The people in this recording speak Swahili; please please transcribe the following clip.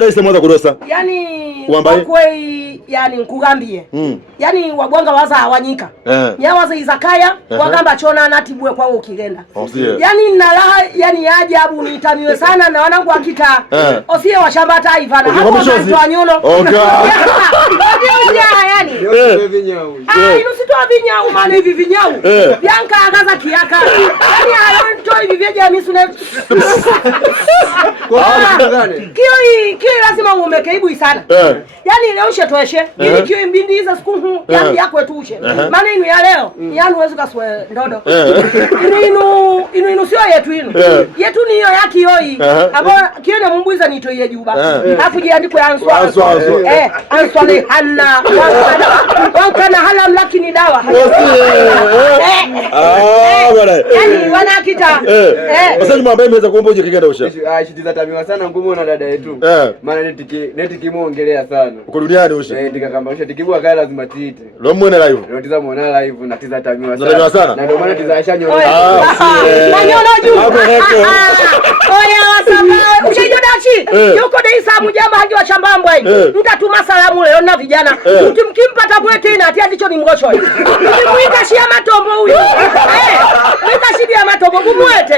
Raisa mwaza kurosa. Yani kweli yani nkugambie. Yani wabwanga waza awanyika. Nyawaza izakaya wagamba chona natibwe kwa ukigenda. Yani nalaha yani ajabu nitamiwe sana na wanangu akita. Osie wa shamba taivana. Hapo kwa nyono. Okay. Yani. Inusitoa vinyau maana hivi vinyau. Bianka akaza kiaka. Yani alonto hivi vyeja misune. Kio lazima umekeibu sana. Yani leo ushetoshe. Ili kio mbindi hizo siku yani yako etushe. Maana inu ya leo, yani uweze kaswe ndodo. Inu sio yetu inu. Yetu ni hiyo yaki yoi. Abo kio ne mumbuiza nito ye juba. Hapo jiandikwe answa. Answa ni hana. Wankana hala mlaki ni dawa. Bwana. Yani wanakita. Sasa mwambie mweza kuomba uje kigenda usha. Shitiza tamiwa sana ngumu na dada yetu. Maana neti kimuongelea sana. Uko duniani usha. Ndikakamba usha tikibwa kala lazima tiite. Leo muone live. Leo tiza muona live na tiza tamiwa sana. Tamiwa sana. Na ndio maana tiza ashanyo. Na nyono juu. Oya wasaba. Ushaje dachi? Yuko Deisa mjamba haji wa shambambwa hii. Mtatuma salamu leo na vijana. Mkimpa bwe tena ati ndicho ni mgosho hii. Mkimuita shia matombo huyo. Mwita shia matombo kumwete.